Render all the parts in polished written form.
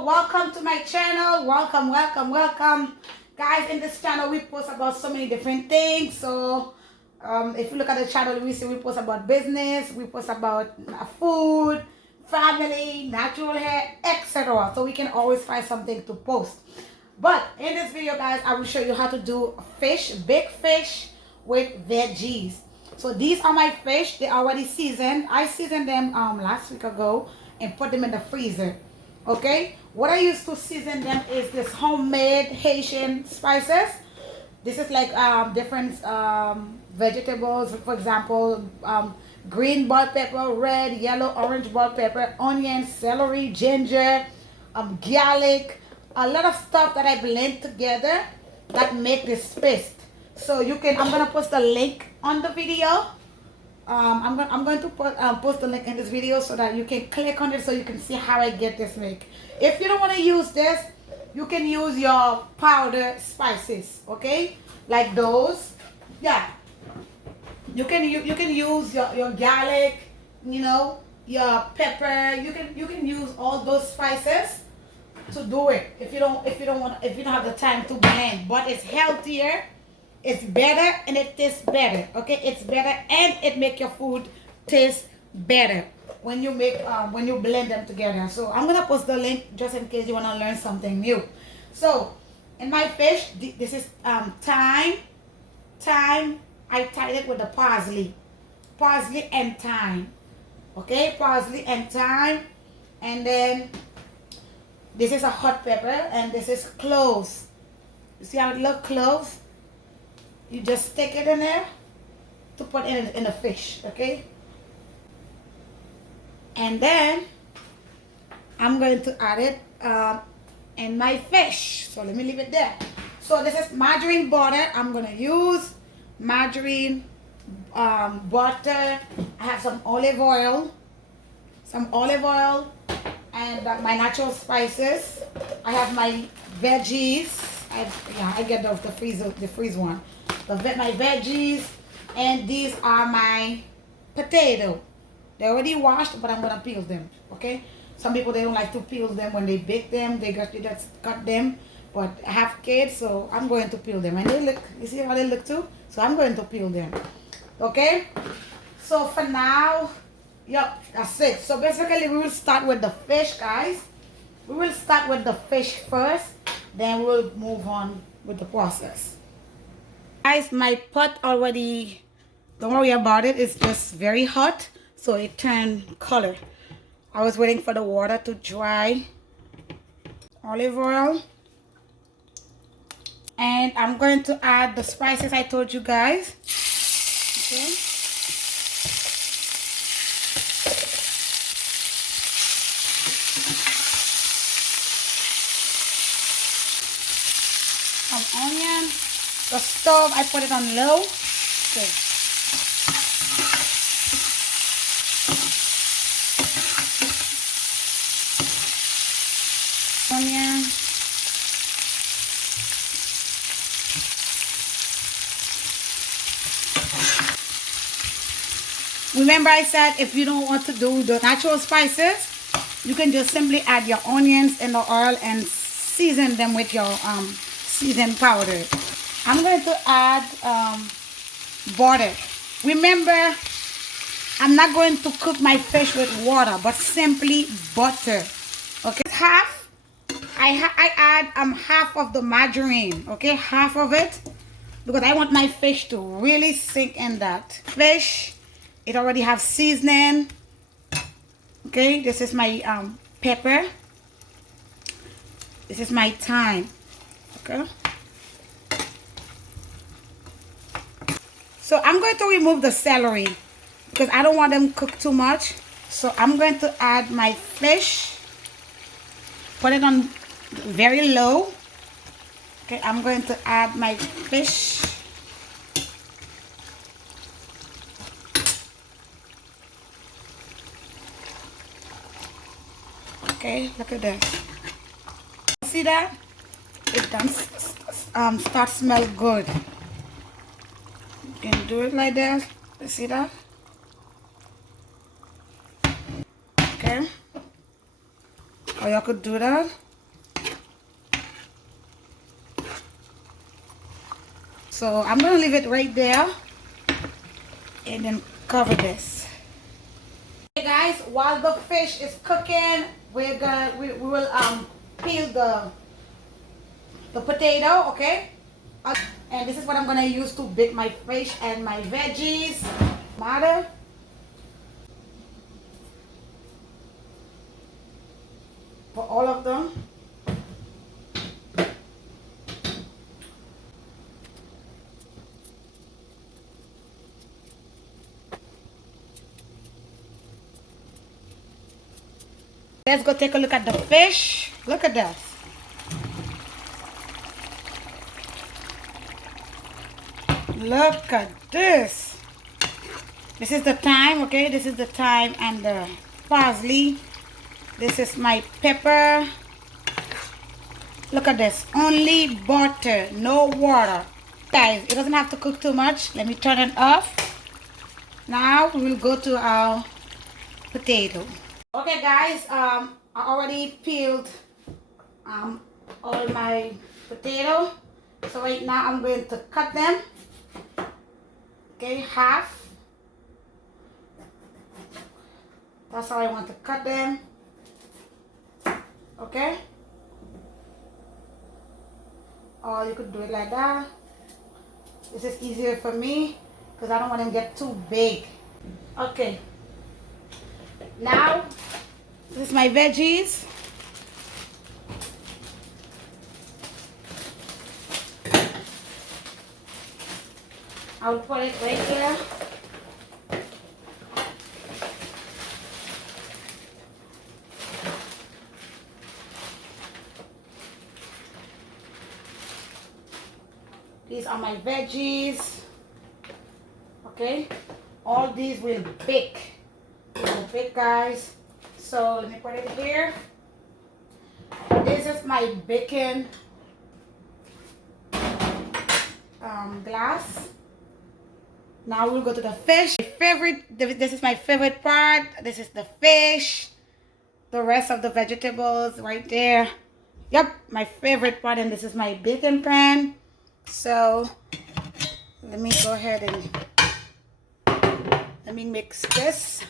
hello, welcome to my channel. Welcome. Guys, in this channel we post about so many different things. So if you look at the channel, we see we post about business, we post about food, family, natural hair, etc. So we can always find something to post. But in this video, guys, I will show you how to do fish, big fish with veggies. So these are my fish. They're already seasoned. I seasoned them last week ago and put them in the freezer. Okay, what I use to season them is this homemade Haitian spices. This is like different vegetables. For example, green bell pepper, red, yellow, orange bell pepper, onion, celery, ginger, garlic, a lot of stuff that I blend together that make this paste. So you can, I'm gonna post a link on the video. I'm going to post the link in this video so that you can click on it so you can see how I get this make. If you don't want to use this, you can use your powder spices, okay? Like those. Yeah. You can use your garlic, you know, your pepper. You can use all those spices to do it. If you don't have the time to blend, but it's healthier. It's better and it tastes better. Okay, it's better and it make your food taste better when you make when you blend them together. So I'm gonna post the link just in case you wanna learn something new. So in my fish, this is thyme. I tied it with the parsley and thyme. Okay, parsley and thyme, and then this is a hot pepper and this is cloves. You see how it looks, cloves? You just stick it in there to put in the fish, okay? And then I'm going to add it in my fish. So let me leave it there. So this is margarine butter. I'm gonna use margarine butter. I have some olive oil, and my natural spices. I have my veggies. I get the freeze one. My veggies, and these are my potato. They're already washed, but I'm gonna peel them. Okay. Some people, they don't like to peel them when they bake them. They just cut them. But I have kids, so I'm going to peel them. And they look. You see how they look too. So I'm going to peel them. Okay. So for now, yep, that's it. So basically, we will start with the fish, guys. We will start with the fish first. Then we'll move on with the process. Guys, my pot already, don't worry about it, it's just very hot, so it turned color. I was waiting for the water to dry. Olive oil, and I'm going to add the spices I told you guys. Okay. Some onion. The stove, I put it on low. Okay. Onion. Remember I said if you don't want to do the natural spices, you can just simply add your onions in the oil and season them with your seasoned powder. I'm going to add butter. Remember, I'm not going to cook my fish with water, but simply butter. Okay, I add half of the margarine. Okay, half of it, because I want my fish to really sink in that fish. It already have seasoning. Okay, this is my pepper. This is my thyme. Okay. So I'm going to remove the celery because I don't want them cooked too much. So I'm going to add my fish. Put it on very low. Okay, I'm going to add my fish. Okay, look at this. See that? It does start smell good. You can do it like that. You see that? Okay. Or you could do that. So I'm gonna leave it right there and then cover this. Okay guys, while the fish is cooking, we will peel the potato, okay? And this is what I'm gonna use to bake my fish and my veggies. Tomato. For all of them. Let's go take a look at the fish. Look at this. Look at this. This is the thyme, okay? This is the thyme and the parsley. This is my pepper. Look at this. Only butter, no water. Guys, it doesn't have to cook too much. Let me turn it off. Now we will go to our potato. Okay guys, I already peeled all my potato. So right now I'm going to cut them. Okay, half. That's how I want to cut them. Okay. Or you could do it like that. This is easier for me because I don't want them to get too big. Okay. Now, this is my veggies. I'll put it right here. These are my veggies. Okay. All these will bake. Big guys, so let me put it here. This is my baking glass. Now we'll go to the fish. This is my favorite part. This is the fish. The rest of the vegetables right there. Yep, my favorite part, and this is my baking pan. So let me go ahead and let me mix this.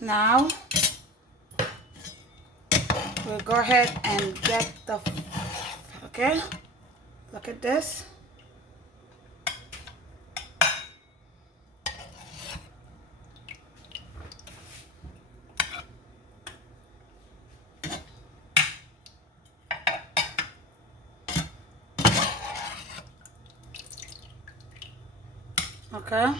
Now we'll go ahead and get the, okay, look at this. Okay.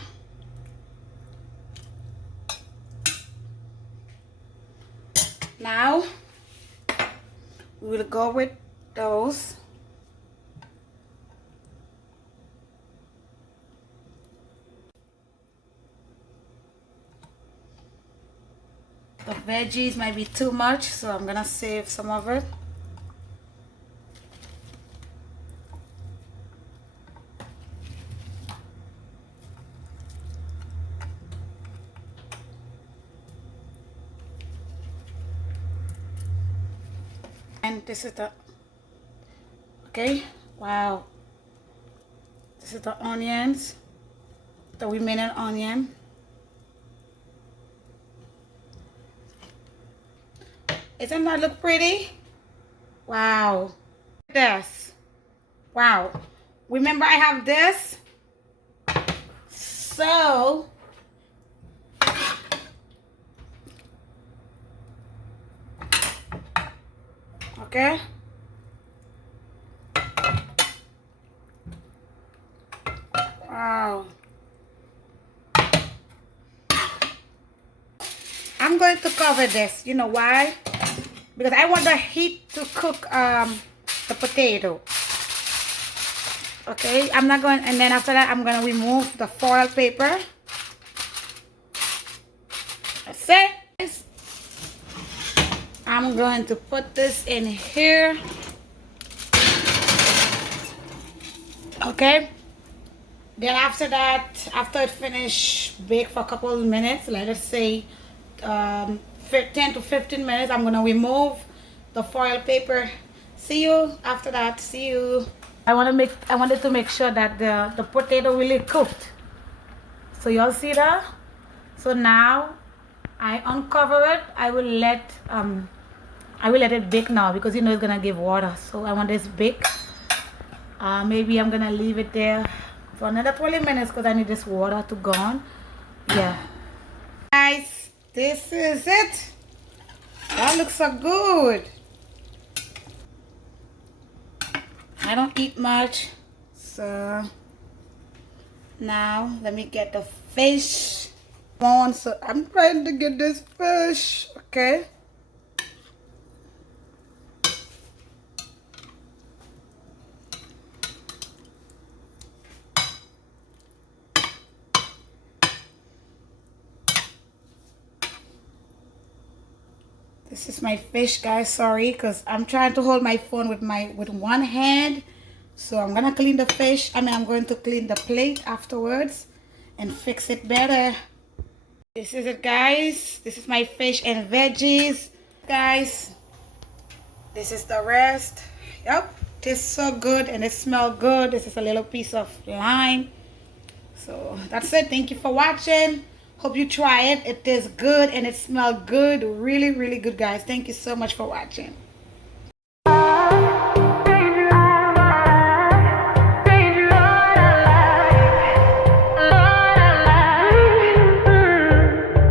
Now we will go with those. The veggies might be too much, so I'm gonna save some of it. And this is the, okay, wow. This is the onions, the remaining onion. Doesn't that look pretty? Wow. This. Wow. Remember I have this? So okay. Wow. I'm going to cover this. You know why? Because I want the heat to cook the potato. Okay, I'm not going, and then after that I'm going to remove the foil paper. That's it. I'm going to put this in here. Okay. Then after that, after it finish bake for a couple of minutes, let us say 10 to 15 minutes, I'm going to remove the foil paper. See you after that. See you. I wanted to make sure that the potato really cooked. So y'all see that? So now I uncover it. I will let it bake now because you know it's gonna give water. So I want this bake. Maybe I'm gonna leave it there for another 20 minutes because I need this water to go on. Yeah. Guys, this is it. That looks so good. I don't eat much, so now let me get the fish on. So I'm trying to get this fish, okay? This is my fish, guys. Sorry, because I'm trying to hold my phone with one hand. So I'm gonna clean the fish. I'm going to clean the plate afterwards and fix it better. This is it, guys. This is my fish and veggies, guys. This is the rest. Yep, tastes so good and it smells good. This is a little piece of lime. So that's it. Thank you for watching. Hope you try it. It tastes good and it smells good. Really, really good, guys. Thank you so much for watching.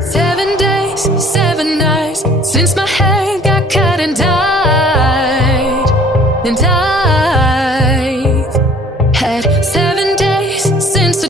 7 days, 7 nights since my